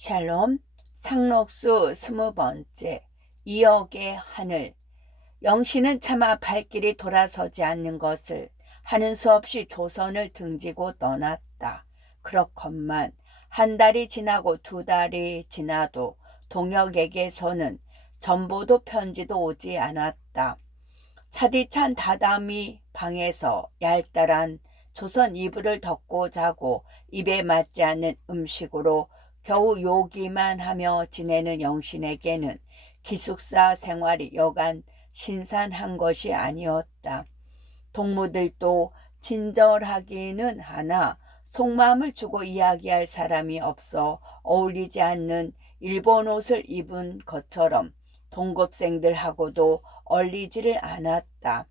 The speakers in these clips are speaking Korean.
샬롬. 상록수 20번째. 2억의 하늘. 영신은 차마 발길이 돌아서지 않는 것을 하는 수 없이 조선을 등지고 떠났다. 그렇건만 한 달이 지나고 두 달이 지나도 동혁에게서는 전보도 편지도 오지 않았다. 차디찬 다다미 방에서 얄짤한 조선 이불을 덮고 자고 입에 맞지 않는 음식으로 겨우 요기만 하며 지내는 영신에게는 기숙사 생활이 여간 신선한 것이 아니었다. 동무들도 친절하기는 하나 속마음을 주고 이야기할 사람이 없어 어울리지 않는 일본 옷을 입은 것처럼 동급생들하고도 어울리지를 않았다.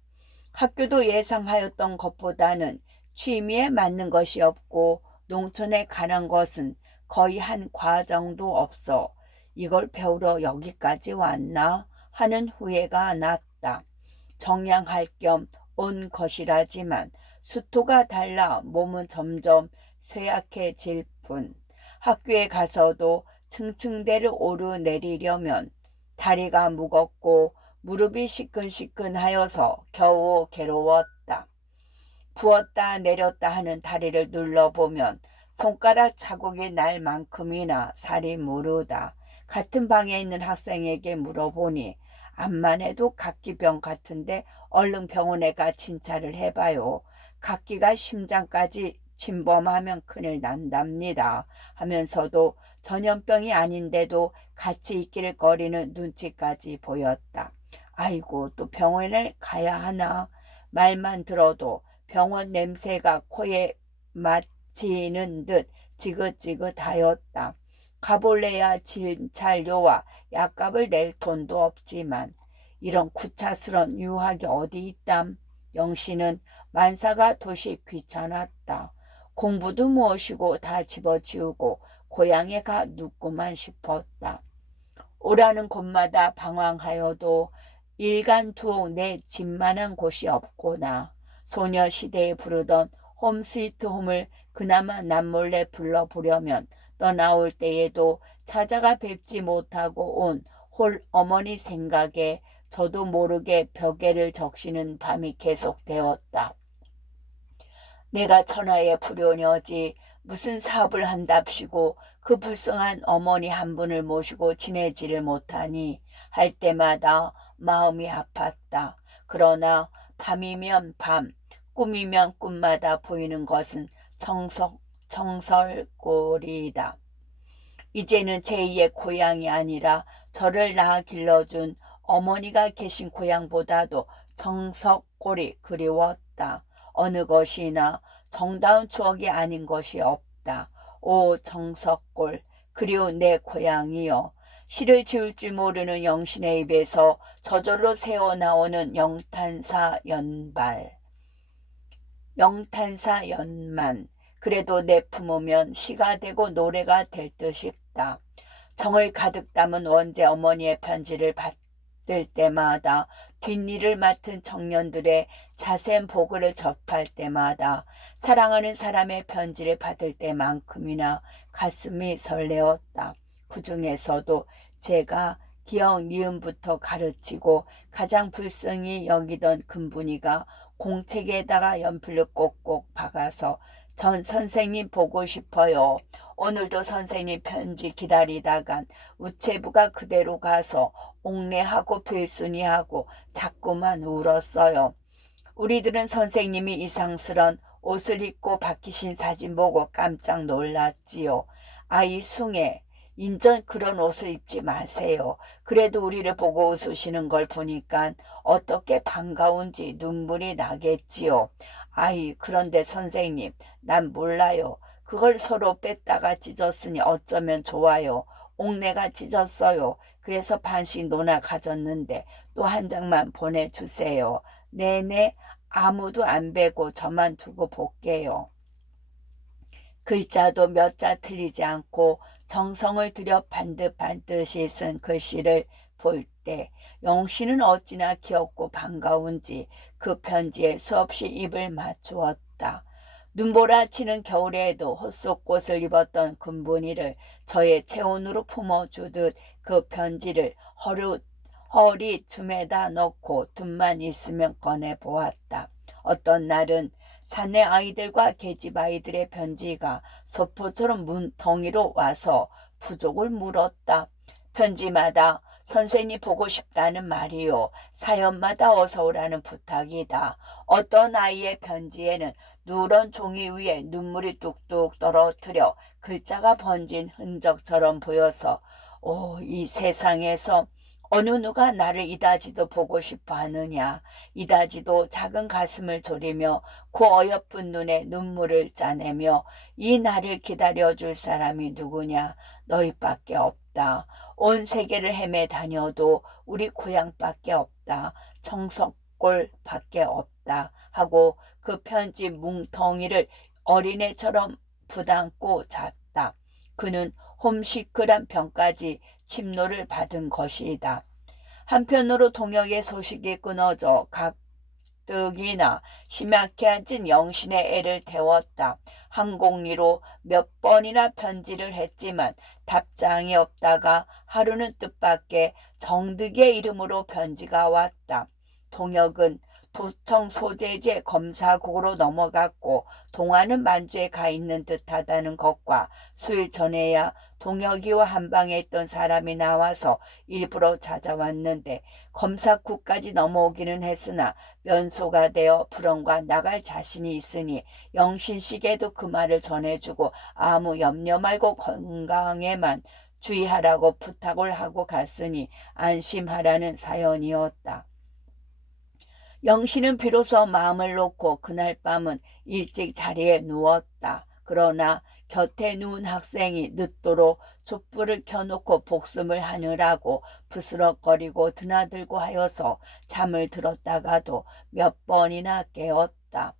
학교도 예상하였던 것보다는 취미에 맞는 것이 없고 농촌에 가는 것은 거의 한 과정도 없어 이걸 배우러 여기까지 왔나 하는 후회가 났다. 정양할 겸 온 것이라지만 수토가 달라 몸은 점점 쇠약해질 뿐 학교에 가서도 층층대를 오르내리려면 다리가 무겁고 무릎이 시큰시큰하여서 겨우 괴로웠다. 부었다 내렸다 하는 다리를 눌러보면 손가락 자국이 날 만큼이나 살이 무르다. 같은 방에 있는 학생에게 물어보니 암만 해도 각기병 같은데 얼른 병원에 가 진찰을 해봐요. 각기가 심장까지 침범하면 큰일 난답니다. 하면서도 전염병이 아닌데도 같이 있기를 꺼리는 눈치까지 보였다. 아이고 또 병원에 가야 하나. 말만 들어도 병원 냄새가 코에 맡히는 듯 지긋지긋하였다. 가볼래야 진찰료와 약값을 낼 돈도 없지만 이런 구차스런 유학이 어디 있담. 영신은 만사가 도시 귀찮았다. 공부도 무엇이고 다 집어치우고 고향에 가 눕고만 싶었다. 오라는 곳마다 방황하여도 일간투옥 내 집만한 곳이 없구나. 소녀시대에 부르던 홈 스위트 홈을 그나마 남몰래 불러보려면 떠나올 때에도 찾아가 뵙지 못하고 온 홀 어머니 생각에 저도 모르게 벽에를 적시는 밤이 계속되었다. 내가 천하의 불효녀지 무슨 사업을 한답시고 그 불쌍한 어머니 한 분을 모시고 지내지를 못하니 할 때마다 마음이 아팠다. 그러나 밤이면 밤, 꿈이면 꿈마다 보이는 것은 정설꼴이다. 이제는 제2의 고향이 아니라 저를 낳아 길러준 어머니가 계신 고향보다도 정석골이 그리웠다. 어느 것이나 정다운 추억이 아닌 것이 없다. 오 정석골, 그리운 내 고향이여. 시를 지을 줄 모르는 영신의 입에서 저절로 새어나오는 영탄사 연만. 그래도 내품으면 시가 되고 노래가 될 듯 싶다. 정을 가득 담은 원재 어머니의 편지를 받을 때마다 뒷일을 맡은 청년들의 자센 보고를 접할 때마다 사랑하는 사람의 편지를 받을 때만큼이나 가슴이 설레었다. 그 중에서도 제가 기억 니은부터 가르치고 가장 불쌍히 여기던 금분이가 공책에다가 연필을 꼭꼭 박아서 전 선생님 보고 싶어요. 오늘도 선생님 편지 기다리다간 우체부가 그대로 가서 옥내하고 필순이하고 자꾸만 울었어요. 우리들은 선생님이 이상스런 옷을 입고 박히신 사진 보고 깜짝 놀랐지요. 아이 숭애, 인전 그런 옷을 입지 마세요. 그래도 우리를 보고 웃으시는 걸 보니까 어떻게 반가운지 눈물이 나겠지요. 아이, 그런데 선생님, 난 몰라요. 그걸 서로 뺐다가 찢었으니 어쩌면 좋아요. 옥내가 찢었어요. 그래서 반씩 노나 가졌는데 또 한 장만 보내주세요. 네네, 아무도 안 베고 저만 두고 볼게요. 글자도 몇 자 틀리지 않고 정성을 들여 반듯반듯이 쓴 글씨를 볼 때 영신은 어찌나 귀엽고 반가운지 그 편지에 수없이 입을 맞추었다. 눈보라치는 겨울에도 헛속옷을 입었던 군분이를 저의 체온으로 품어주듯 그 편지를 허리춤에다 넣고 둔만 있으면 꺼내보았다. 어떤 날은 사내 아이들과 계집 아이들의 편지가 소포처럼 문덩이로 와서 부족을 물었다. 편지마다 선생님 보고 싶다는 말이요. 사연마다 어서 오라는 부탁이다. 어떤 아이의 편지에는 누런 종이 위에 눈물이 뚝뚝 떨어뜨려 글자가 번진 흔적처럼 보여서 이 세상에서 어느 누가 나를 이다지도 보고 싶어 하느냐. 이다지도 작은 가슴을 졸이며 그 어여쁜 눈에 눈물을 짜내며 이 나를 기다려줄 사람이 누구냐. 너희밖에 없다. 온 세계를 헤매 다녀도 우리 고향밖에 없다. 청석골밖에 없다. 하고 그 편지 뭉텅이를 어린애처럼 부담고 잤다. 그는 홈시크란 병까지 침노를 받은 것이다. 한편으로 동혁의 소식이 끊어져 가뜩이나 심하게 앉은 영신의 애를 태웠다. 항공리로 몇 번이나 편지를 했지만 답장이 없다가 하루는 뜻밖의 정득의 이름으로 편지가 왔다. 동혁은 도청 소재지 검사국으로 넘어갔고 동화는 만주에 가 있는 듯하다는 것과 수일 전에야 동혁이와 한방에 있던 사람이 나와서 일부러 찾아왔는데 검사국까지 넘어오기는 했으나 면소가 되어 불원과 나갈 자신이 있으니 영신씨에게도 그 말을 전해주고 아무 염려 말고 건강에만 주의하라고 부탁을 하고 갔으니 안심하라는 사연이었다. 영신은 비로소 마음을 놓고 그날 밤은 일찍 자리에 누웠다. 그러나 곁에 누운 학생이 늦도록 촛불을 켜놓고 복습을 하느라고 부스럭거리고 드나들고 하여서 잠을 들었다가도 몇 번이나 깨었다.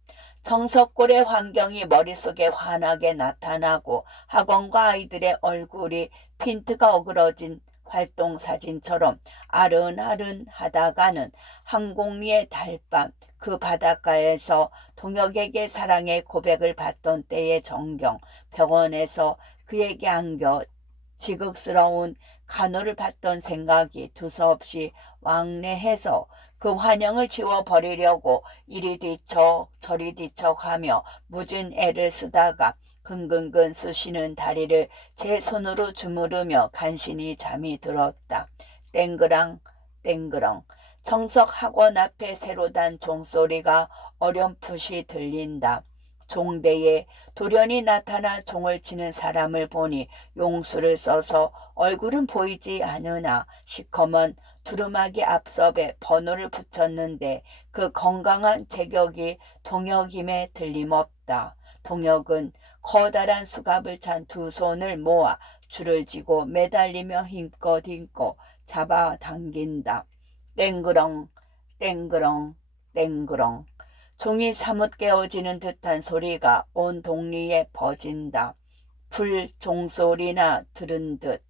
정석골의 환경이 머릿속에 환하게 나타나고 학원과 아이들의 얼굴이 핀트가 어그러진 활동사진처럼 아른아른하다가는 항공리의 달밤 그 바닷가에서 동혁에게 사랑의 고백을 받던 때의 정경, 병원에서 그에게 안겨 지극스러운 간호를 받던 생각이 두서없이 왕래해서 그 환영을 지워버리려고 이리 뒤척 저리 뒤척하며 무진 애를 쓰다가 근근근 쑤시는 다리를 제 손으로 주무르며 간신히 잠이 들었다. 땡그랑 땡그랑 정석 학원 앞에 새로 단 종소리가 어렴풋이 들린다. 종대에 돌연히 나타나 종을 치는 사람을 보니 용수를 써서 얼굴은 보이지 않으나 시커먼 두루마기 앞섭에 번호를 붙였는데 그 건강한 제격이 동혁임에 틀림없다. 동혁은 커다란 수갑을 찬 두 손을 모아 줄을 쥐고 매달리며 힘껏 잡아당긴다. 땡그렁 땡그렁 땡그렁 종이 사뭇 깨어지는 듯한 소리가 온 동리에 퍼진다. 불 종소리나 들은 듯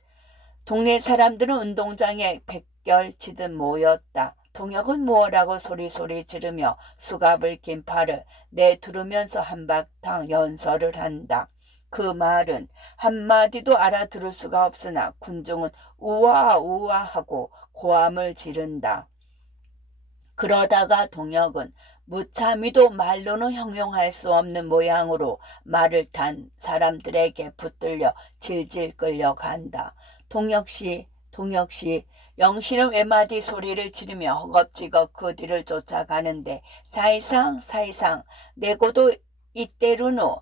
동네 사람들은 운동장에 백결치듯 모였다. 동혁은 무엇라고 소리소리 지르며 수갑을 낀 팔을 내두르면서 한바탕 연설을 한다. 그 말은 한마디도 알아들을 수가 없으나 군중은 우와 우와 하고 고함을 지른다. 그러다가 동혁은 무참히도 말로는 형용할 수 없는 모양으로 말을 탄 사람들에게 붙들려 질질 끌려간다. 동혁씨, 동혁씨, 영신은 외마디 소리를 지르며 허겁지겁 그 뒤를 쫓아가는데 사이상 내고도 이때루노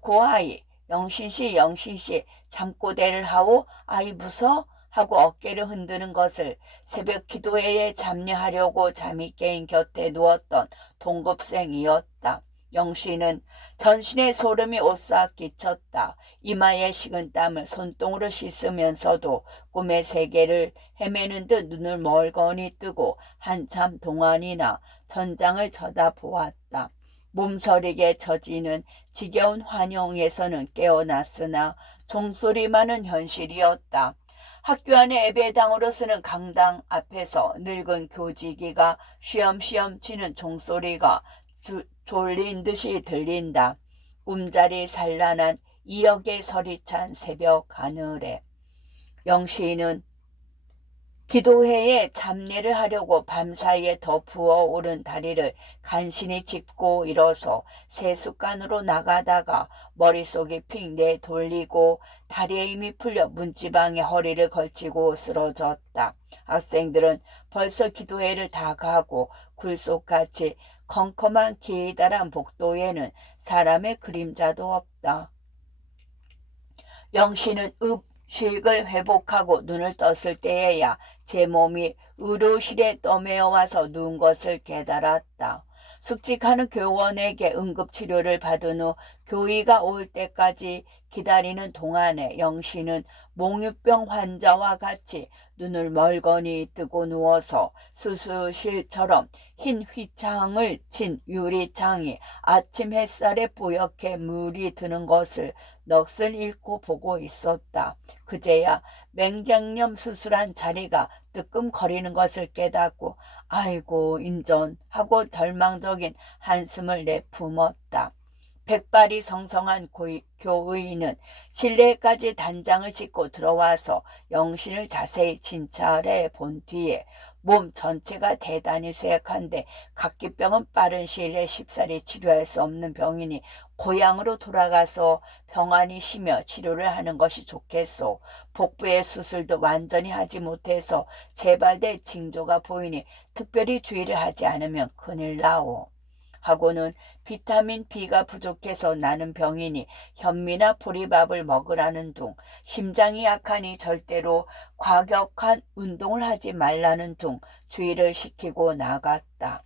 고아이 영신씨 영신씨 잠꼬대를 하오 아이 무서 하고 어깨를 흔드는 것을 새벽 기도회에 참여하려고 잠이 깨인 곁에 누웠던 동급생이었다. 영신은 전신에 소름이 오싹 끼쳤다. 이마에 식은 땀을 손등으로 씻으면서도 꿈의 세계를 헤매는 듯 눈을 멀거니 뜨고 한참 동안이나 천장을 쳐다보았다. 몸서리게 젖이는 지겨운 환영에서는 깨어났으나 종소리만은 현실이었다. 학교 안에 예배당으로 쓰는 강당 앞에서 늙은 교직이가 쉬엄쉬엄 치는 종소리가 졸린 듯이 들린다. 꿈자리 산란한 이역의 설이 찬 새벽 하늘에 영시인은 기도회에 잡례를 하려고 밤사이에 더 부어오른 다리를 간신히 짚고 일어서 세숫간으로 나가다가 머릿속이 픽 내돌리고 다리에 힘이 풀려 문지방에 허리를 걸치고 쓰러졌다. 학생들은 벌써 기도회를 다 가고 굴속같이 컴컴한 기다란 복도에는 사람의 그림자도 없다. 영신은 의식을 회복하고 눈을 떴을 때에야 제 몸이 의료실에 떠매어와서 누운 것을 깨달았다. 숙직하는 교원에게 응급치료를 받은 후 교의가 올 때까지 기다리는 동안에 영신은 몽유병 환자와 같이 눈을 멀거니 뜨고 누워서 수술실처럼 흰 휘창을 친 유리창이 아침 햇살에 뽀얗게 물이 드는 것을 넋을 잃고 보고 있었다. 그제야 맹장염 수술한 자리가 뜨끔거리는 것을 깨닫고 아이고 인전 하고 절망적인 한숨을 내품었다. 백발이 성성한 교의는 실내까지 단장을 짚고 들어와서 영신을 자세히 진찰해 본 뒤에 몸 전체가 대단히 쇠약한데 각기병은 빠른 시일 내에 쉽사리 치료할 수 없는 병이니 고향으로 돌아가서 병환이 쉬며 치료를 하는 것이 좋겠소. 복부의 수술도 완전히 하지 못해서 재발될 징조가 보이니 특별히 주의를 하지 않으면 큰일 나오. 하고는 비타민 B가 부족해서 나는 병이니 현미나 보리밥을 먹으라는 둥, 심장이 약하니 절대로 과격한 운동을 하지 말라는 둥 주의를 시키고 나갔다.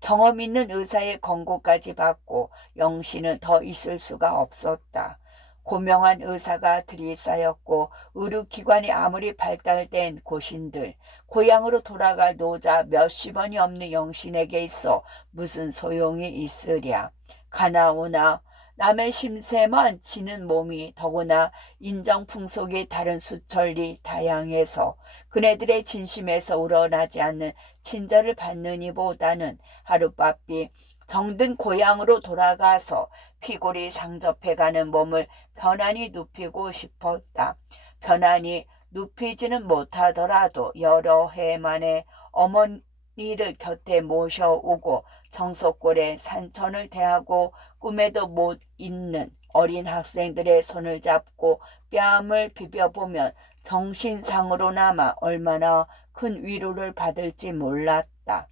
경험 있는 의사의 권고까지 받고 영신은 더 있을 수가 없었다. 고명한 의사가 들이싸였고 의료기관이 아무리 발달된 곳인들 고향으로 돌아갈 노자 몇십 원이 없는 영신에게 있어 무슨 소용이 있으랴. 가나오나 남의 심세만 지는 몸이 더구나 인정풍속이 다른 수천리 다양해서 그네들의 진심에서 우러나지 않는 친절을 받는 이보다는 하룻바삐 정든 고향으로 돌아가서 피골이 상접해가는 몸을 편안히 눕히고 싶었다. 편안히 눕히지는 못하더라도 여러 해 만에 어머니를 곁에 모셔오고 정석골에 산천을 대하고 꿈에도 못 잊는 어린 학생들의 손을 잡고 뺨을 비벼보면 정신상으로나마 얼마나 큰 위로를 받을지 몰랐다.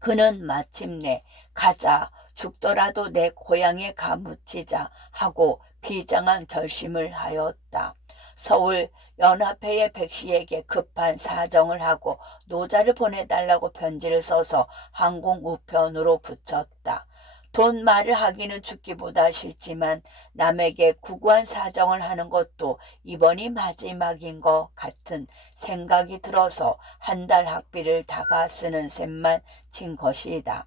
그는 마침내 가자, 죽더라도 내 고향에 가묻히자 하고 비장한 결심을 하였다. 서울 연합회의 백씨에게 급한 사정을 하고 노자를 보내달라고 편지를 써서 항공 우편으로 붙였다. 돈 말을 하기는 죽기보다 싫지만 남에게 구구한 사정을 하는 것도 이번이 마지막인 것 같은 생각이 들어서 한 달 학비를 다가 쓰는 셈만 친 것이다.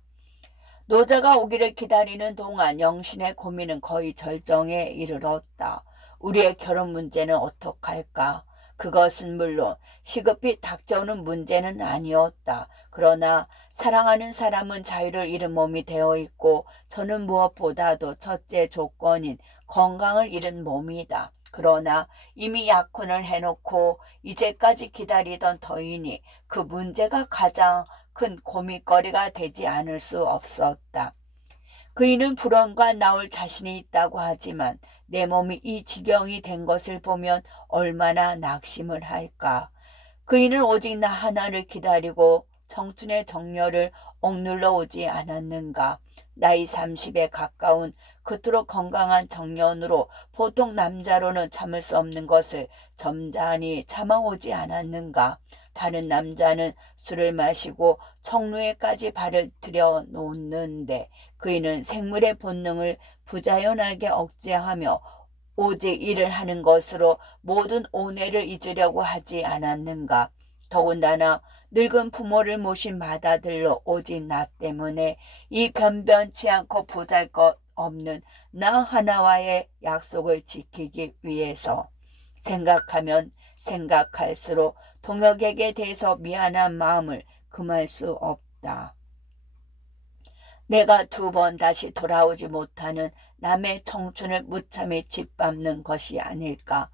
노자가 오기를 기다리는 동안 영신의 고민은 거의 절정에 이르렀다. 우리의 결혼 문제는 어떡할까? 그것은 물론 시급히 닥쳐오는 문제는 아니었다. 그러나 사랑하는 사람은 자유를 잃은 몸이 되어 있고 저는 무엇보다도 첫째 조건인 건강을 잃은 몸이다. 그러나 이미 약혼을 해놓고 이제까지 기다리던 터이니 그 문제가 가장 큰 고민거리가 되지 않을 수 없었다. 그이는 불원과 나올 자신이 있다고 하지만 내 몸이 이 지경이 된 것을 보면 얼마나 낙심을 할까. 그이는 오직 나 하나를 기다리고 청춘의 정열을 억눌러 오지 않았는가. 나이 30에 가까운 그토록 건강한 청년으로 보통 남자로는 참을 수 없는 것을 점잖이 참아오지 않았는가. 다른 남자는 술을 마시고 청루에까지 발을 들여놓는데 그이는 생물의 본능을 부자연하게 억제하며 오직 일을 하는 것으로 모든 온해를 잊으려고 하지 않았는가. 더군다나 늙은 부모를 모신 맏아들로 오직 나 때문에 이 변변치 않고 보잘것없는 나 하나와의 약속을 지키기 위해서 생각하면 생각할수록 동혁에게 대해서 미안한 마음을 금할 수 없다. 내가 두 번 다시 돌아오지 못하는 남의 청춘을 무참히 짓밟는 것이 아닐까.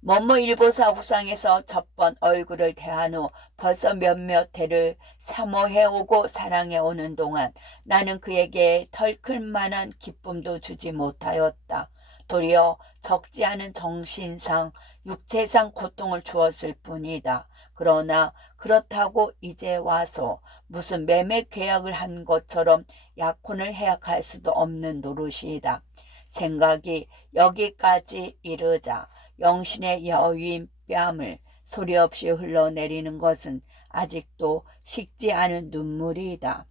뭐뭐일보사 옥상에서 첫 번 얼굴을 대한 후 벌써 몇몇 해를 사모해오고 사랑해오는 동안 나는 그에게 덜클만한 기쁨도 주지 못하였다. 도리어 적지 않은 정신상, 육체상 고통을 주었을 뿐이다. 그러나 그렇다고 이제 와서 무슨 매매 계약을 한 것처럼 약혼을 해약할 수도 없는 노릇이다. 생각이 여기까지 이르자 영신의 여윈 뺨을 소리 없이 흘러내리는 것은 아직도 식지 않은 눈물이다.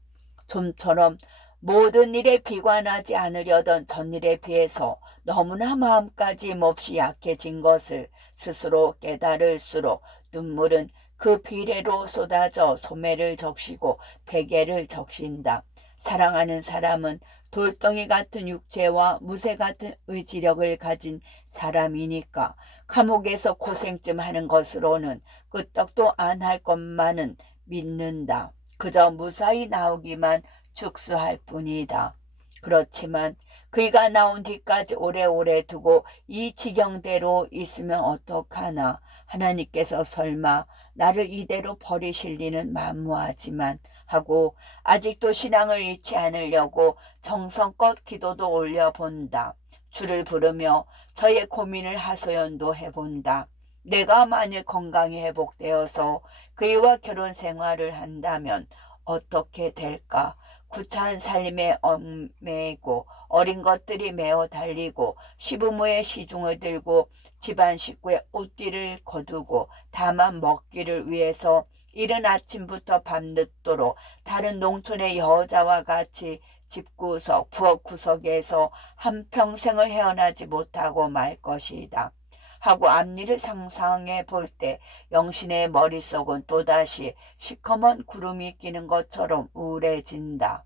좀처럼 모든 일에 비관하지 않으려던 전일에 비해서 너무나 마음까지 몹시 약해진 것을 스스로 깨달을수록 눈물은 그 비례로 쏟아져 소매를 적시고 베개를 적신다. 사랑하는 사람은 돌덩이 같은 육체와 무쇠 같은 의지력을 가진 사람이니까 감옥에서 고생 좀 하는 것으로는 끄떡도 안 할 것만은 믿는다. 그저 무사히 나오기만 축수할 뿐이다. 그렇지만 그이가 나온 뒤까지 오래오래 두고 이 지경대로 있으면 어떡하나. 하나님께서 설마 나를 이대로 버리실 리는 만무하지만 하고 아직도 신앙을 잃지 않으려고 정성껏 기도도 올려본다. 주를 부르며 저의 고민을 하소연도 해본다. 내가 만일 건강이 회복되어서 그이와 결혼 생활을 한다면 어떻게 될까? 구차한 살림에 얽매이고 어린 것들이 메어 달리고 시부모의 시중을 들고 집안 식구의 옷띠를 거두고 다만 먹기를 위해서 이른 아침부터 밤늦도록 다른 농촌의 여자와 같이 집구석 부엌구석에서 한평생을 헤어나지 못하고 말 것이다. 하고 앞일을 상상해 볼 때 영신의 머릿속은 또다시 시커먼 구름이 끼는 것처럼 우울해진다.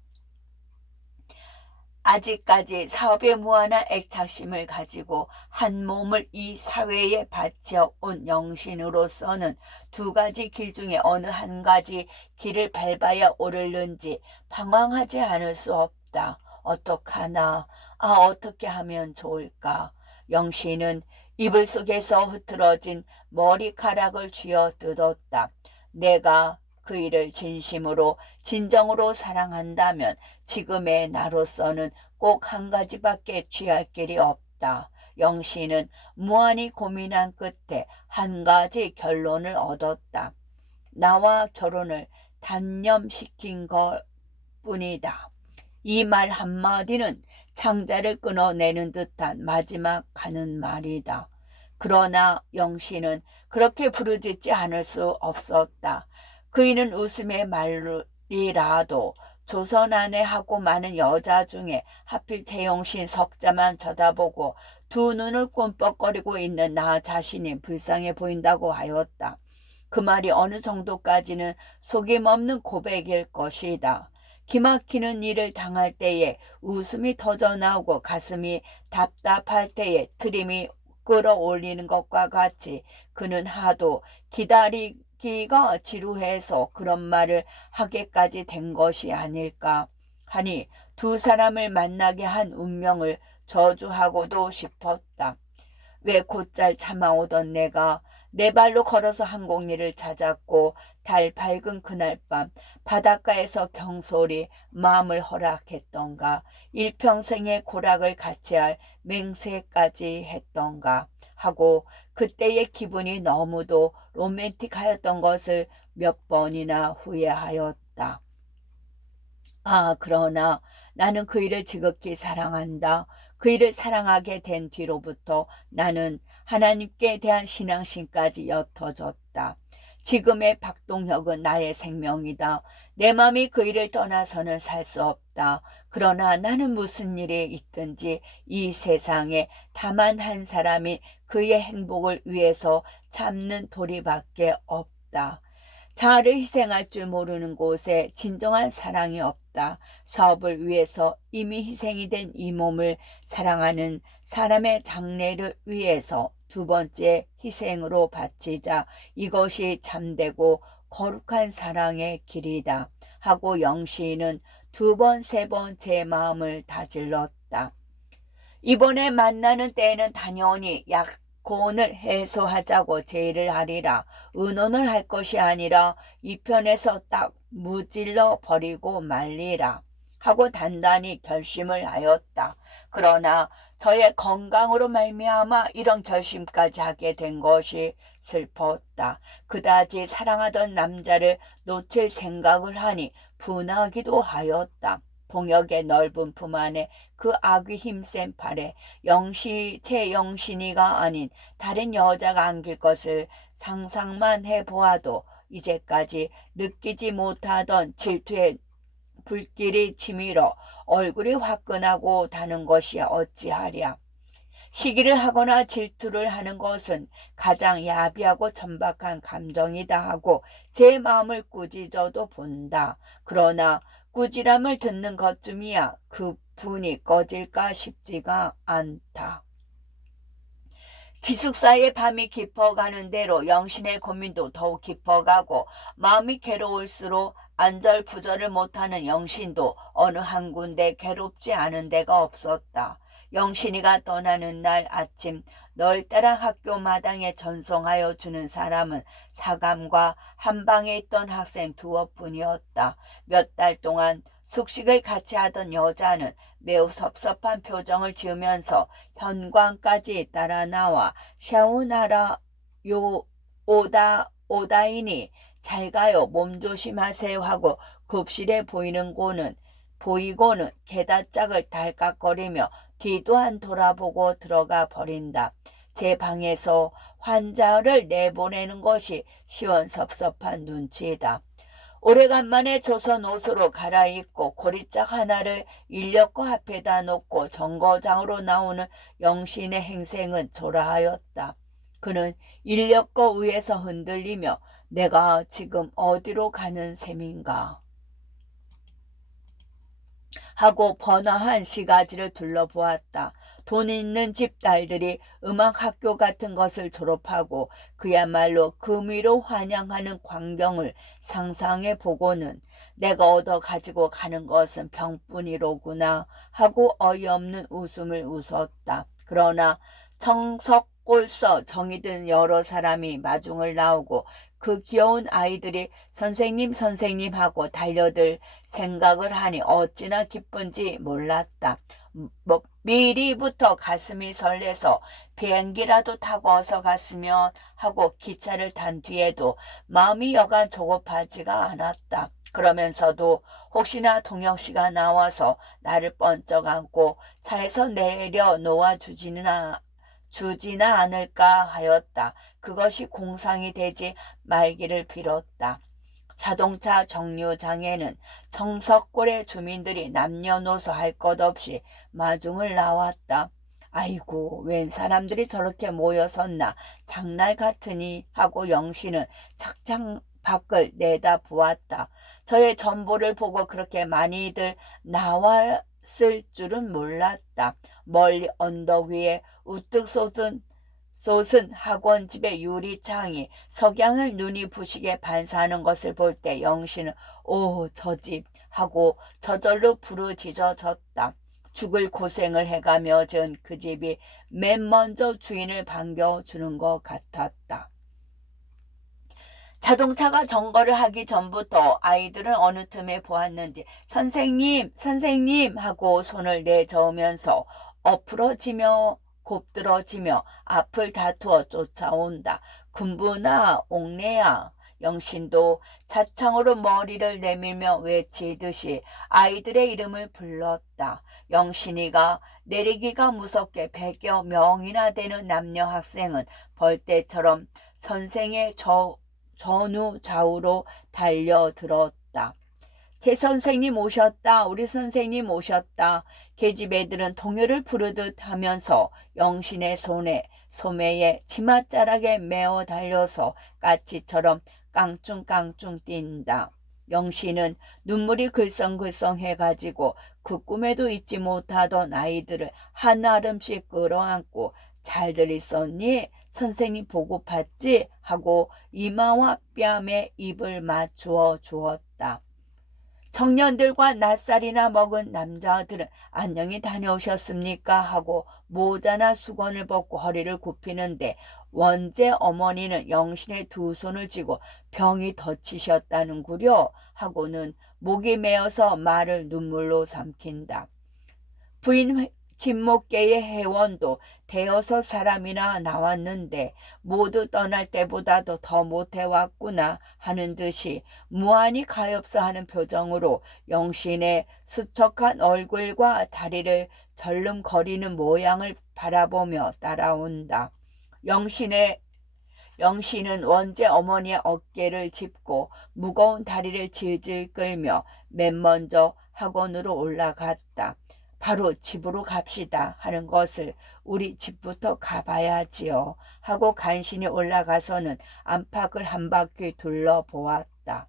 아직까지 사업에 무한한 애착심을 가지고 한 몸을 이 사회에 바쳐온 영신으로서는 두 가지 길 중에 어느 한 가지 길을 밟아야 오르는지 방황하지 않을 수 없다. 어떡하나, 어떻게 하면 좋을까. 영신은 이불 속에서 흐트러진 머리카락을 쥐어 뜯었다. 내가 그 일을 진심으로 진정으로 사랑한다면 지금의 나로서는 꼭 한 가지밖에 취할 길이 없다. 영신은 무한히 고민한 끝에 한 가지 결론을 얻었다. 나와 결혼을 단념시킨 것 뿐이다. 이 말 한마디는 창자를 끊어내는 듯한 마지막 가는 말이다. 그러나 영신은 그렇게 부르짖지 않을 수 없었다. 그이는 웃음의 말이라도 조선 안에 하고 많은 여자 중에 하필 제영신 석자만 쳐다보고 두 눈을 꼼뻑거리고 있는 나 자신이 불쌍해 보인다고 하였다. 그 말이 어느 정도까지는 속임없는 고백일 것이다. 기막히는 일을 당할 때에 웃음이 터져나오고 가슴이 답답할 때에 트림이 끌어올리는 것과 같이 그는 하도 기다리기가 지루해서 그런 말을 하게까지 된 것이 아닐까 하니 두 사람을 만나게 한 운명을 저주하고도 싶었다. 왜 곧잘 참아오던 내가 내 발로 걸어서 항공리를 찾았고 달 밝은 그날 밤 바닷가에서 경솔히 마음을 허락했던가. 일평생의 고락을 같이 할 맹세까지 했던가 하고 그때의 기분이 너무도 로맨틱하였던 것을 몇 번이나 후회하였다. 그러나 나는 그 일을 지극히 사랑한다. 그 일을 사랑하게 된 뒤로부터 나는 하나님께 대한 신앙심까지 옅어졌다. 지금의 박동혁은 나의 생명이다. 내 마음이 그 일을 떠나서는 살 수 없다. 그러나 나는 무슨 일이 있든지 이 세상에 다만 한 사람이 그의 행복을 위해서 참는 도리밖에 없다. 자아를 희생할 줄 모르는 곳에 진정한 사랑이 없다. 사업을 위해서 이미 희생이 된 이 몸을 사랑하는 사람의 장래를 위해서 두 번째 희생으로 바치자. 이것이 참되고 거룩한 사랑의 길이다. 하고 영시인은 두 번, 세 번 제 마음을 다질렀다. 이번에 만나는 때에는 다녀오니 약혼을 해소하자고 제의를 하리라. 의논을 할 것이 아니라 이 편에서 딱 무질러 버리고 말리라 하고 단단히 결심을 하였다. 그러나 저의 건강으로 말미암아 이런 결심까지 하게 된 것이 슬펐다. 그다지 사랑하던 남자를 놓칠 생각을 하니 분하기도 하였다. 동역의 넓은 품 안에 그 아귀 힘센 팔에 제 영신이가 아닌 다른 여자가 안길 것을 상상만 해보아도 이제까지 느끼지 못하던 질투의 불길이 치밀어 얼굴이 화끈하고 다는 것이 어찌하랴. 시기를 하거나 질투를 하는 것은 가장 야비하고 천박한 감정이다 하고 제 마음을 꾸짖어도 본다. 그러나 꾸지람을 듣는 것쯤이야 그 분이 꺼질까 싶지가 않다. 기숙사의 밤이 깊어가는 대로 영신의 고민도 더욱 깊어가고 마음이 괴로울수록 안절부절을 못하는 영신도 어느 한 군데 괴롭지 않은 데가 없었다. 영신이가 떠나는 날 아침 널따란 학교 마당에 전송하여 주는 사람은 사감과 한방에 있던 학생 두어뿐이었다. 몇 달 동안 숙식을 같이 하던 여자는 매우 섭섭한 표정을 지으면서 현관까지 따라 나와 샤오나라 요 오다이니 잘 가요 몸 조심하세요 하고 급실해 보이고는 게다짝을 달깍거리며 뒤도 안 돌아보고 들어가 버린다. 제 방에서 환자를 내보내는 것이 시원섭섭한 눈치이다. 오래간만에 조선 옷으로 갈아입고 고리짝 하나를 인력거 앞에다 놓고 정거장으로 나오는 영신의 행생은 초라하였다. 그는 인력거 위에서 흔들리며 내가 지금 어디로 가는 셈인가 하고 번화한 시가지를 둘러보았다. 돈 있는 집 딸들이 음악학교 같은 것을 졸업하고 그야말로 금위로 환영하는 광경을 상상해 보고는 내가 얻어 가지고 가는 것은 병뿐이로구나 하고 어이없는 웃음을 웃었다. 그러나 청석골서 정이 든 여러 사람이 마중을 나오고 그 귀여운 아이들이 선생님 선생님 하고 달려들 생각을 하니 어찌나 기쁜지 몰랐다. 미리부터 가슴이 설레서 비행기라도 타고 어서 갔으면 하고 기차를 탄 뒤에도 마음이 여간 조급하지가 않았다. 그러면서도 혹시나 동혁 씨가 나와서 나를 번쩍 안고 차에서 내려 놓아 주지나 않을까 하였다. 그것이 공상이 되지 말기를 빌었다. 자동차 정류장에는 청석골의 주민들이 남녀노소 할 것 없이 마중을 나왔다. 아이고 웬 사람들이 저렇게 모여섰나 장날 같으니 하고 영신은 착장 밖을 내다보았다. 저의 전보를 보고 그렇게 많이들 나왔을 줄은 몰랐다. 멀리 언덕 위에 우뚝 솟은 학원집의 유리창이 석양을 눈이 부시게 반사하는 것을 볼 때 영신은 오 저 집 하고 저절로 부르짖어졌다. 죽을 고생을 해가며 지은 그 집이 맨 먼저 주인을 반겨주는 것 같았다. 자동차가 정거를 하기 전부터 아이들은 어느 틈에 보았는지 선생님 선생님 하고 손을 내저으면서 엎으러지며 곱들어지며 앞을 다투어 쫓아온다. 군부나 옥내야. 영신도 자창으로 머리를 내밀며 외치듯이 아이들의 이름을 불렀다. 영신이가 내리기가 무섭게 100여 명이나 되는 남녀 학생은 벌떼처럼 선생의 전후 좌우로 달려들었다. 개 선생님 오셨다. 우리 선생님 오셨다. 계집 애들은 동요를 부르듯 하면서 영신의 손에 소매에 치맛자락에 메어 달려서 까치처럼 깡충깡충 뛴다. 영신은 눈물이 글썽글썽해가지고 그 꿈에도 잊지 못하던 아이들을 한아름씩 끌어안고 잘들 있었니? 선생님 보고 봤지? 하고 이마와 뺨에 입을 맞추어 주었다. 청년들과 낯살이나 먹은 남자들은 안녕히 다녀오셨습니까? 하고 모자나 수건을 벗고 허리를 굽히는데 원재 어머니는 영신의 두 손을 쥐고 병이 덧치셨다는구려 하고는 목이 메어서 말을 눈물로 삼킨다. 부인 진목계의 회원도 대여섯 사람이나 나왔는데 모두 떠날 때보다도 더 못해왔구나 하는 듯이 무한히 가엾어 하는 표정으로 영신의 수척한 얼굴과 다리를 절름거리는 모양을 바라보며 따라온다. 영신은 원재 어머니의 어깨를 짚고 무거운 다리를 질질 끌며 맨 먼저 학원으로 올라갔다. 바로 집으로 갑시다 하는 것을 우리 집부터 가봐야지요 하고 간신히 올라가서는 안팎을 한 바퀴 둘러보았다.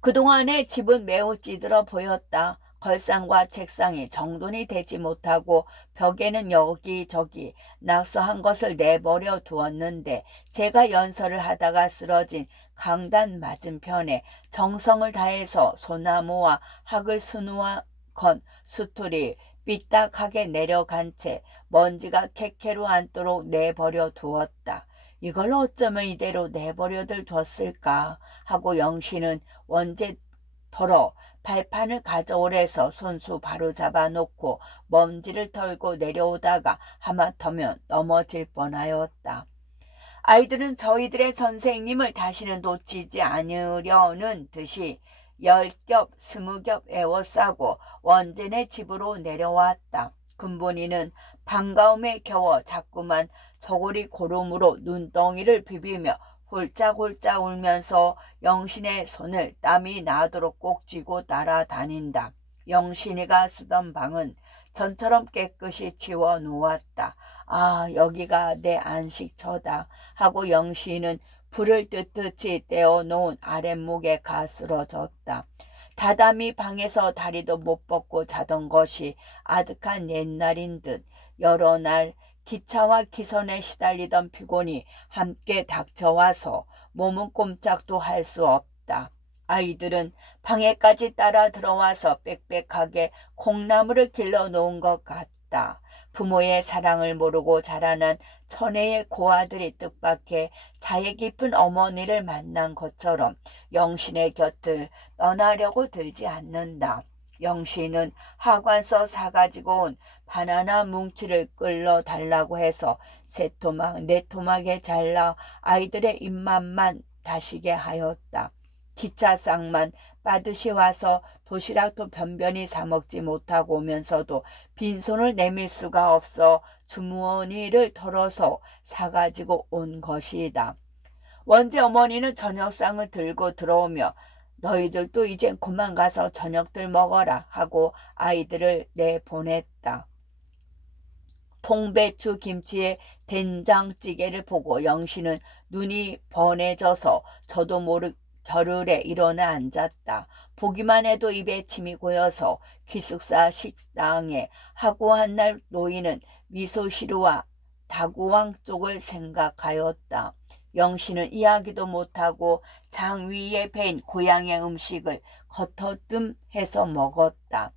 그동안의 집은 매우 찌들어 보였다. 걸상과 책상이 정돈이 되지 못하고 벽에는 여기저기 낙서한 것을 내버려 두었는데 제가 연설을 하다가 쓰러진 강단 맞은편에 정성을 다해서 소나무와 학을 수놓아 건 수틀이 삐딱하게 내려간 채 먼지가 캐캐로 앉도록 내버려 두었다. 이걸 어쩌면 이대로 내버려들 뒀을까 하고 영신은 원재터러 발판을 가져오래서 손수 바로 잡아놓고 먼지를 털고 내려오다가 하마터면 넘어질 뻔하였다. 아이들은 저희들의 선생님을 다시는 놓치지 않으려는 듯이 10겹, 20겹 에워싸고 원재네 집으로 내려왔다. 금본이는 반가움에 겨워 자꾸만 저고리 고름으로 눈덩이를 비비며 홀짝홀짝 울면서 영신의 손을 땀이 나도록 꼭 쥐고 따라다닌다. 영신이가 쓰던 방은 전처럼 깨끗이 치워 놓았다. 아, 여기가 내 안식처다 하고 영신은 불을 떳떳이 떼어놓은 아랫목에 가 쓰러졌다. 다담이 방에서 다리도 못 뻗고 자던 것이 아득한 옛날인 듯 여러 날 기차와 기선에 시달리던 피곤이 함께 닥쳐와서 몸은 꼼짝도 할 수 없다. 아이들은 방에까지 따라 들어와서 빽빽하게 콩나물을 길러 놓은 것 같다. 부모의 사랑을 모르고 자라난 천혜의 고아들이 뜻밖의 자애 깊은 어머니를 만난 것처럼 영신의 곁을 떠나려고 들지 않는다. 영신은 하관서 사가지고 온 바나나 뭉치를 끌러 달라고 해서 세 토막 네 토막에 잘라 아이들의 입맛만 다시게 하였다. 기차상만 빠듯이 와서 도시락도 변변히 사 먹지 못하고 오면서도 빈손을 내밀 수가 없어 주머니를 털어서 사가지고 온 것이다. 원재 어머니는 저녁상을 들고 들어오며 너희들도 이젠 그만 가서 저녁들 먹어라 하고 아이들을 내보냈다. 통배추 김치에 된장찌개를 보고 영신은 눈이 번해져서 저도 모르 겨를에 일어나 앉았다. 보기만 해도 입에 침이 고여서 기숙사 식당에 하고한 날 노인은 미소시루와 다구왕 쪽을 생각하였다. 영신은 이야기도 못하고 장 위에 밴 고향의 음식을 겉어뜸해서 먹었다.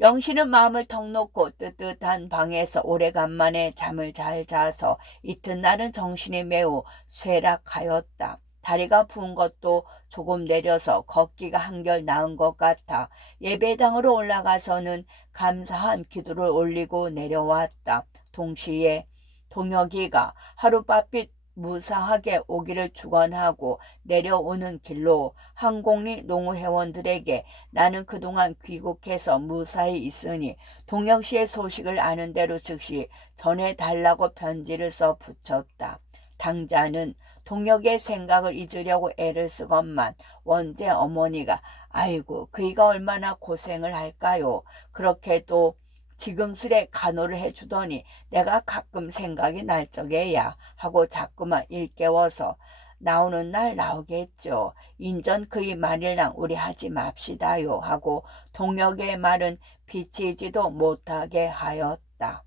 영신은 마음을 턱 놓고 뜨뜻한 방에서 오래간만에 잠을 잘 자서 이튿날은 정신이 매우 쇠락하였다. 다리가 부은 것도 조금 내려서 걷기가 한결 나은 것 같아 예배당으로 올라가서는 감사한 기도를 올리고 내려왔다. 동시에 동혁이가 하룻밤빛 무사하게 오기를 축원하고 내려오는 길로 항공리 농우회원들에게 나는 그동안 귀국해서 무사히 있으니 동혁씨의 소식을 아는 대로 즉시 전해달라고 편지를 써 붙였다. 당자는 동혁의 생각을 잊으려고 애를 쓰건만 원재 어머니가 아이고 그이가 얼마나 고생을 할까요. 그렇게도 지금스레 간호를 해주더니 내가 가끔 생각이 날 적에야 하고 자꾸만 일깨워서 나오는 날 나오겠죠. 인전 그이 말일랑 우리 하지 맙시다요 하고 동혁의 말은 비치지도 못하게 하였다.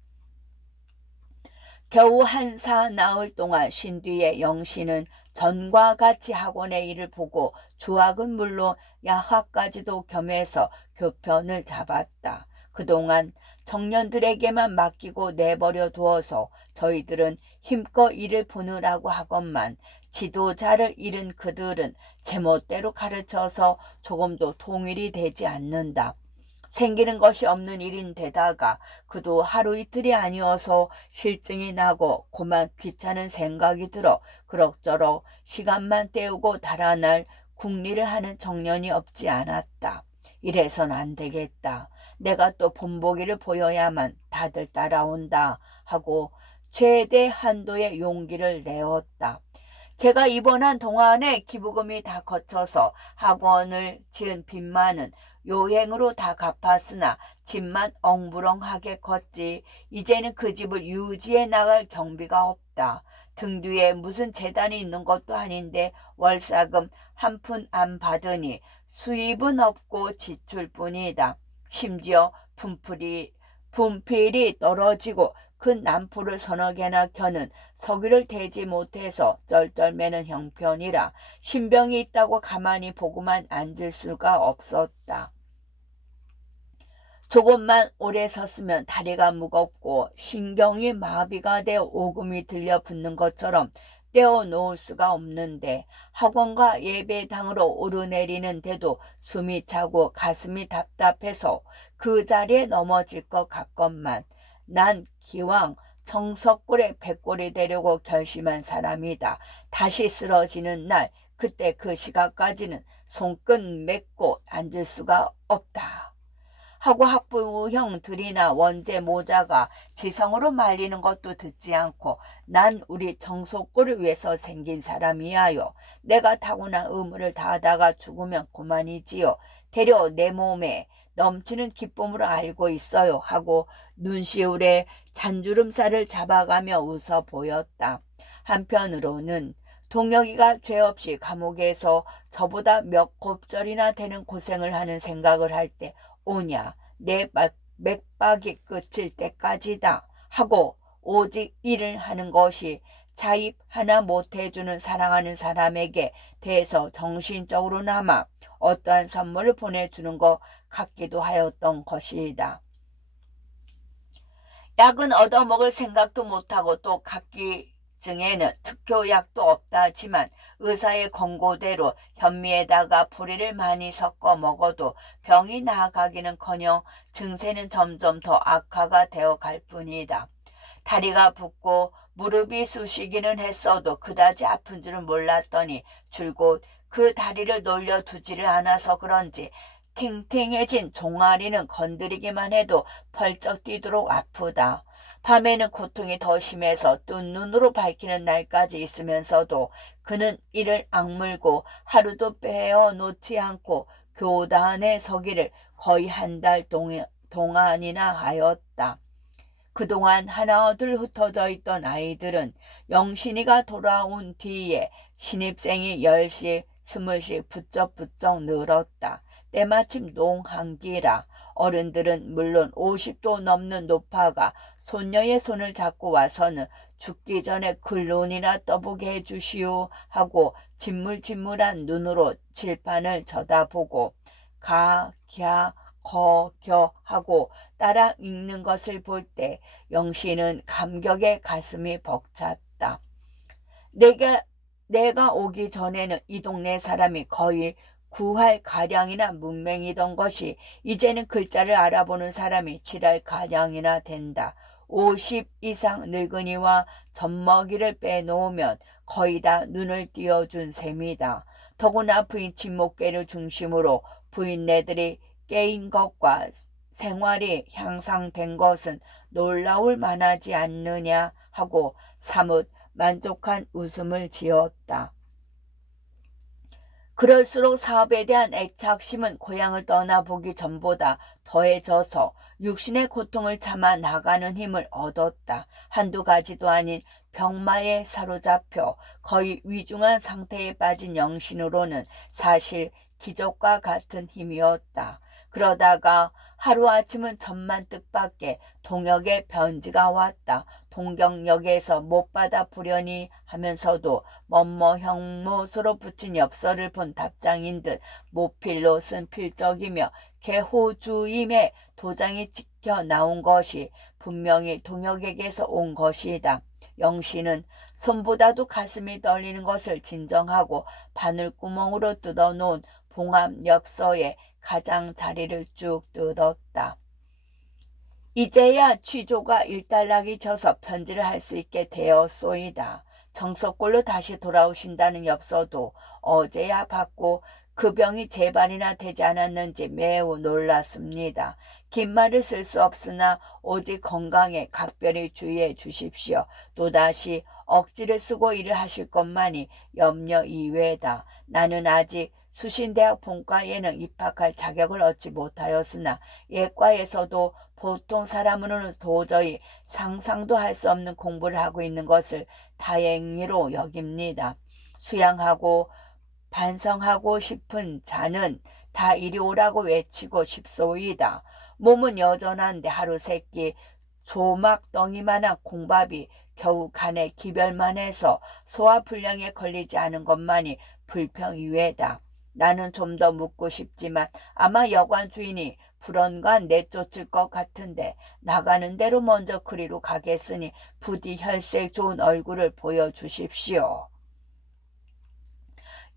겨우 한사 나흘 동안 쉰 뒤에 영신은 전과 같이 학원의 일을 보고 주학은 물론 야학까지도 겸해서 교편을 잡았다. 그동안 청년들에게만 맡기고 내버려 두어서 저희들은 힘껏 일을 보느라고 하건만 지도자를 잃은 그들은 제멋대로 가르쳐서 조금도 통일이 되지 않는다. 생기는 것이 없는 일인데다가 그도 하루 이틀이 아니어서 실증이 나고 고만 귀찮은 생각이 들어 그럭저럭 시간만 때우고 달아날 궁리를 하는 청년이 없지 않았다. 이래선 안 되겠다. 내가 또 본보기를 보여야만 다들 따라온다 하고 최대 한도의 용기를 내었다. 제가 입원한 동안에 기부금이 다 거쳐서 학원을 지은 빚만은 요행으로 다 갚았으나 집만 엉부렁하게 컸지. 이제는 그 집을 유지해 나갈 경비가 없다. 등 뒤에 무슨 재단이 있는 것도 아닌데 월사금 한 푼 안 받으니 수입은 없고 지출뿐이다. 심지어 분필이 떨어지고 큰 난풀을 서너 개나 켜는 석유를 대지 못해서 쩔쩔매는 형편이라 신병이 있다고 가만히 보고만 앉을 수가 없었다. 조금만 오래 섰으면 다리가 무겁고 신경이 마비가 되어 오금이 들려붙는 것처럼 떼어놓을 수가 없는데 학원과 예배당으로 오르내리는데도 숨이 차고 가슴이 답답해서 그 자리에 넘어질 것 같건만 난 기왕 정석골에 백골이 되려고 결심한 사람이다. 다시 쓰러지는 날 그때 그 시각까지는 손끝 맺고 앉을 수가 없다. 하고 학부형들이나 원제 모자가 지성으로 말리는 것도 듣지 않고 난 우리 정속골을 위해서 생긴 사람이야요. 내가 타고난 의무를 다하다가 죽으면 그만이지요. 되려 내 몸에 넘치는 기쁨으로 알고 있어요 하고 눈시울에 잔주름살을 잡아가며 웃어 보였다. 한편으로는 동혁이가 죄 없이 감옥에서 저보다 몇 곱절이나 되는 고생을 하는 생각을 할 때 오냐 내 맥박이 끝일 때까지다 하고 오직 일을 하는 것이 자입 하나 못해주는 사랑하는 사람에게 대해서 정신적으로나마 어떠한 선물을 보내주는 것 같기도 하였던 것이다. 약은 얻어먹을 생각도 못하고 또 각기증에는 특효약도 없다 하지만 의사의 권고대로 현미에다가 보리를 많이 섞어 먹어도 병이 나아가기는커녕 증세는 점점 더 악화가 되어 갈 뿐이다. 다리가 붓고 무릎이 쑤시기는 했어도 그다지 아픈 줄은 몰랐더니 줄곧 그 다리를 놀려두지를 않아서 그런지 탱탱해진 종아리는 건드리기만 해도 펄쩍 뛰도록 아프다. 밤에는 고통이 더 심해서 뜬 눈으로 밝히는 날까지 있으면서도 그는 이를 악물고 하루도 빼어놓지 않고 교단에 서기를 거의 한 달 동안이나 하였다. 그동안 하나둘 흩어져 있던 아이들은 영신이가 돌아온 뒤에 신입생이 10씩 20씩 부쩍부쩍 늘었다. 때마침 농한기라 어른들은 물론 50도 넘는 노파가 손녀의 손을 잡고 와서는 죽기 전에 글눈이나 떠보게 해주시오 하고 진물진물한 눈으로 칠판을 쳐다보고 가, 갸, 거, 겨 하고 따라 읽는 것을 볼 때 영신은 감격에 가슴이 벅찼다. 내가 오기 전에는 이 동네 사람이 거의 9할 문맹이던 것이 이제는 글자를 알아보는 사람이 7할 된다. 50 이상 늙은이와 젖먹이를 빼놓으면 거의 다 눈을 띄어준 셈이다. 더구나 부인 친목계를 중심으로 부인네들이 깨인 것과 생활이 향상된 것은 놀라울 만하지 않느냐 하고 사뭇 만족한 웃음을 지었다. 그럴수록 사업에 대한 애착심은 고향을 떠나보기 전보다 더해져서 육신의 고통을 참아 나가는 힘을 얻었다. 한두 가지도 아닌 병마에 사로잡혀 거의 위중한 상태에 빠진 영신으로는 사실 기적과 같은 힘이었다. 그러다가 하루아침은 천만 뜻밖의 동혁의 편지가 왔다. 동경역에서 못 받아 부려니 하면서도 뭐뭐 형무소로 붙인 엽서를 본 답장인 듯 모필로 쓴 필적이며 개호주임의 도장이 찍혀 나온 것이 분명히 동혁에게서 온 것이다. 영신은 손보다도 가슴이 떨리는 것을 진정하고 바늘구멍으로 뜯어놓은 봉합 엽서에 가장자리를 쭉 뜯었다. 이제야 취조가 일단락이 져서 편지를 할 수 있게 되었소이다. 정석골로 다시 돌아오신다는 엽서도 어제야 받고 그 병이 재발이나 되지 않았는지 매우 놀랐습니다. 긴 말을 쓸 수 없으나 오직 건강에 각별히 주의해 주십시오. 또다시 억지를 쓰고 일을 하실 것만이 염려 이외다. 나는 아직 수신대학 본과 예능 입학할 자격을 얻지 못하였으나 예과에서도 보통 사람으로는 도저히 상상도 할 수 없는 공부를 하고 있는 것을 다행히로 여깁니다. 수양하고 반성하고 싶은 자는 다 이리 오라고 외치고 싶소이다. 몸은 여전한데 하루 세끼 조막덩이만한 공밥이 겨우 간에 기별만 해서 소화불량에 걸리지 않은 것만이 불평이외다. 나는 좀 더 묻고 싶지만 아마 여관 주인이 불언간 내쫓을 것 같은데 나가는 대로 먼저 그리로 가겠으니 부디 혈색 좋은 얼굴을 보여주십시오.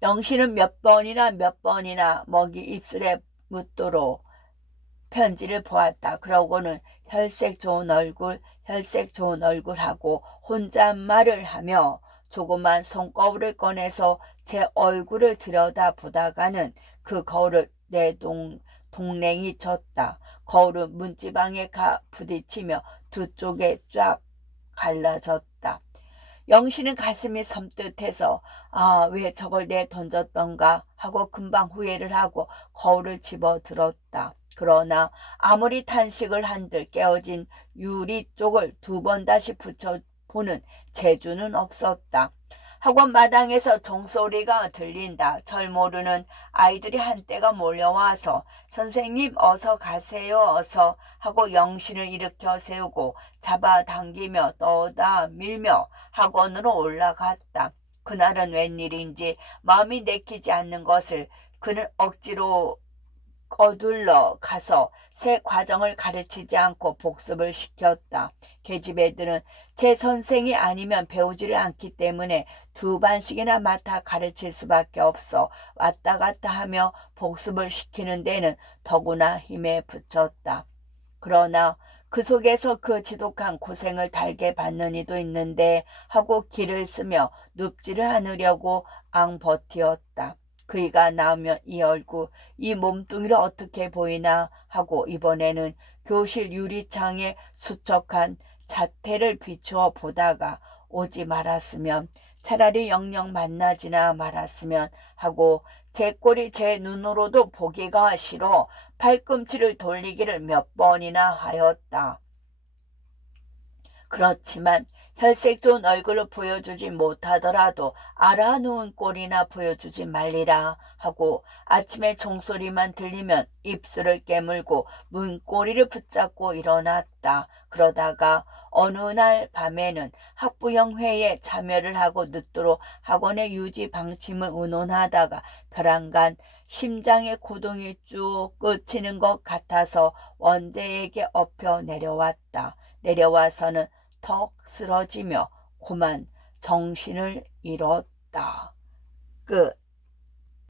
영신은 몇 번이나 먹이 입술에 묻도록 편지를 보았다. 그러고는 혈색 좋은 얼굴 하고 혼잣말을 하며 조그만 손거울을 꺼내서 제 얼굴을 들여다보다가는 그 거울을 내 동냉이 쳤다. 거울은 문지방에 부딪히며 두 쪽에 쫙 갈라졌다. 영신은 가슴이 섬뜩해서 왜 저걸 내 던졌던가 하고 금방 후회를 하고 거울을 집어들었다. 그러나 아무리 탄식을 한들 깨어진 유리 쪽을 두 번 다시 붙여보는 재주는 없었다. 학원 마당에서 종소리가 들린다. 절 모르는 아이들이 한때가 몰려와서 선생님 어서 가세요 어서 하고 영신을 일으켜 세우고 잡아당기며 떠다 밀며 학원으로 올라갔다. 그날은 웬일인지 마음이 내키지 않는 것을 그는 억지로 거둘러 가서 새 과정을 가르치지 않고 복습을 시켰다. 계집 애들은 제 선생이 아니면 배우지를 않기 때문에 두 반씩이나 맡아 가르칠 수밖에 없어 왔다 갔다 하며 복습을 시키는 데는 더구나 힘에 붙였다. 그러나 그 속에서 그 지독한 고생을 달게 받는 이도 있는데 하고 기를 쓰며 눕지를 않으려고 앙버티었다. 그이가 나오면 이 얼굴, 이 몸뚱이를 어떻게 보이나 하고 이번에는 교실 유리창에 수척한 자태를 비추어 보다가 오지 말았으면 차라리 영영 만나지나 말았으면 하고 제 꼴이 제 눈으로도 보기가 싫어 발꿈치를 돌리기를 몇 번이나 하였다. 그렇지만 혈색 좋은 얼굴을 보여주지 못하더라도 알아놓은 꼴이나 보여주지 말리라 하고 아침에 종소리만 들리면 입술을 깨물고 문고리를 붙잡고 일어났다. 그러다가 어느 날 밤에는 학부형회에 참여를 하고 늦도록 학원의 유지 방침을 의논하다가 벼랑간 심장의 고동이 쭉 끄치는 것 같아서 원재에게 엎혀 내려왔다. 내려와서는 턱 쓰러지며 고만 정신을 잃었다. 끝.